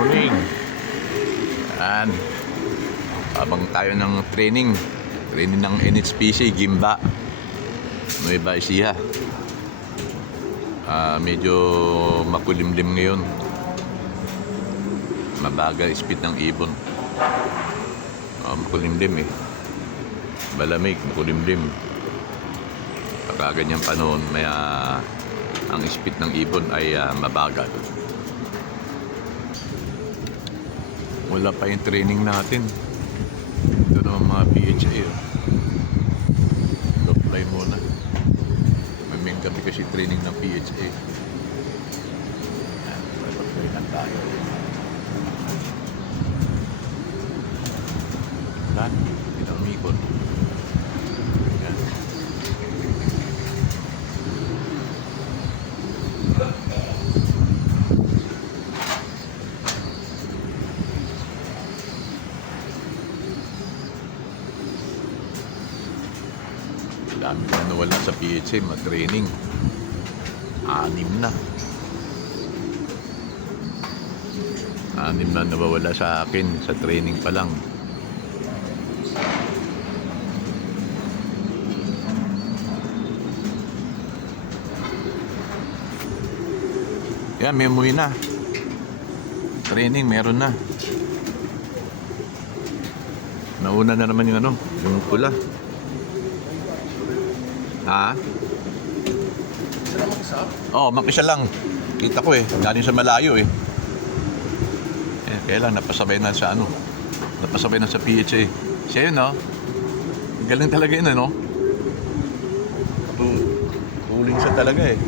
morning. Yan. Habang tayo ng training ng NHPC, Gimba, Nueva Ecija. Medyo makulimlim ngayon. Mabagal speed ng ibon. Makulimlim eh. Malamig, makulimlim. Pagka ganyang panahon, may ang speed ng ibon ay mabagal. Wala pa yung training natin. Ito naman mga PHA. Low fly muna. May gabi kasi training ng PHA. Low lang tayo. Yan. Ito umikot. Yan. Dami na nawala sa PHA, mag-training. 6 na. 6 na nawawala sa akin sa training pa lang. Yan, may umuwi na. Training, meron na. Nauna na naman yung yung pula. Ha? Mag-isa lang. Kita ko eh. Galing sa malayo eh. Kaya lang, napasabay na sa napasabay na sa PHA. Siya yun, no? Galing talaga yun, no? Tuling siya talaga eh.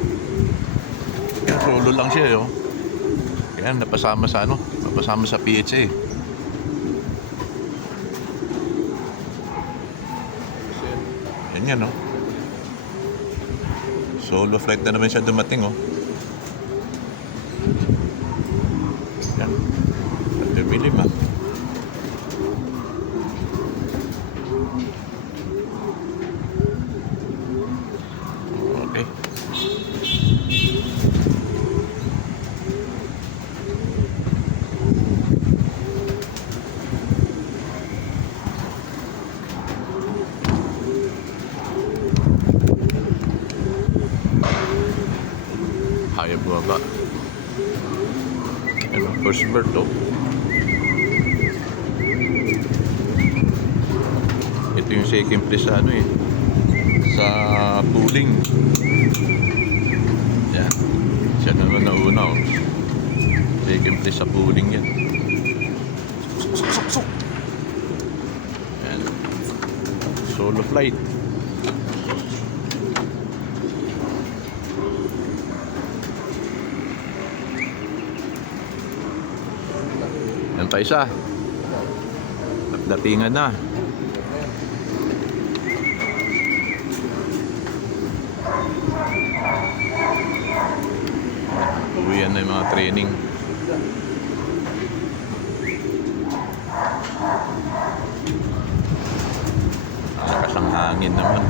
Kaya solo lang siya, eh. Kaya napasama sa napasama sa PHA. Yan yan, no? Solo flight na naman siya dumating, oh. Yan. At dumilim, ah. Okay. Kaya bumaba. First bird, oh. Ito yung second place sa sa pooling. Yan. Siya naman nauna, oh. Second place sa pooling yan. Yan. Solo flight. Yan pa isa. Nagdatingan na. Uwian na yung mga training. Lakas ang hangin naman.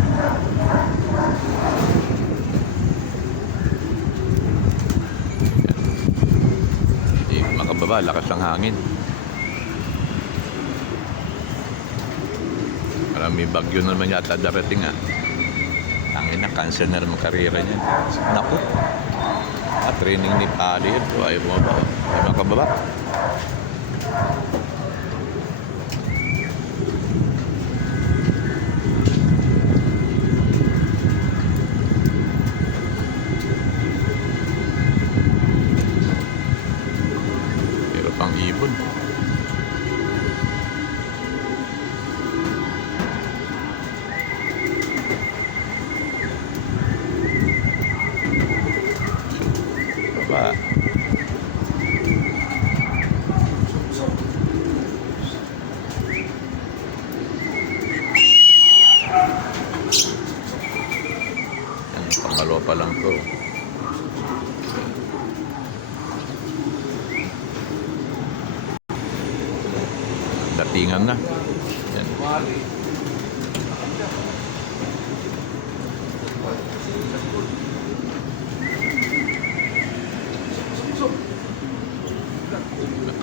Hindi makababa, lakas ang hangin. May bagyo na naman yata darating, ah. Tangin na, cancel na naman karera niya. Naku. Training ni Pali. Ayaw mo ba? Ayaw makababa. Pero pang ibon. Ba? Pangalo pa lang to. Datingan na. Yan.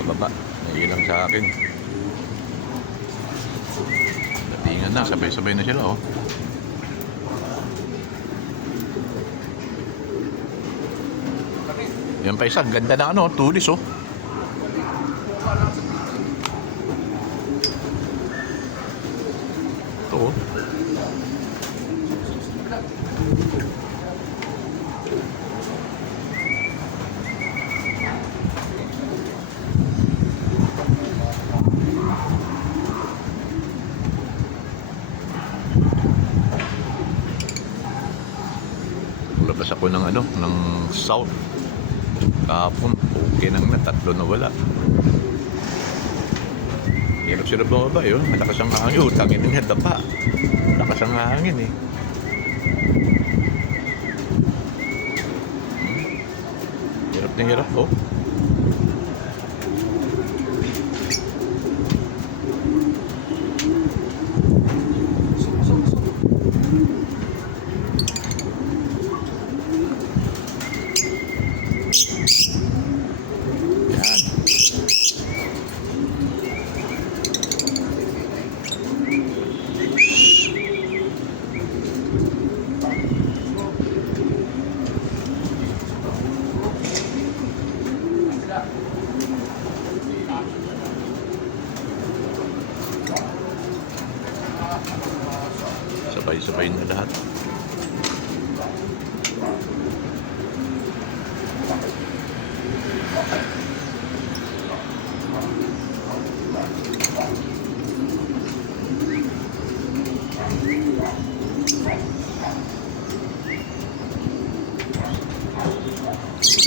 baba. Naiilang sa akin. Datingan na, sabay-sabay na sila, oh. Yan pa isa, ganda na ano, tulis, oh. Ito, oh. Labas ako ng ano, ng south. Kahapon, okay nang na, 3 na wala. Hirap sila bumaba yun. Malakas ang hangin. Tangin niya, dapa. Malakas ang hangin eh. Hirap na hirap, oh. Yan. Sabay-sabay na lahat.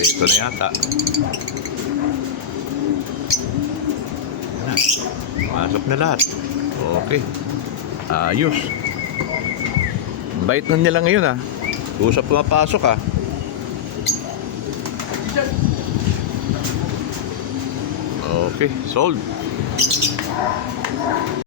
Ito na yata. Yan. Masok na lahat. Okay. Ayos. Bait na nila ngayon, ah. Usap pumapasok, ah. Okay, sold.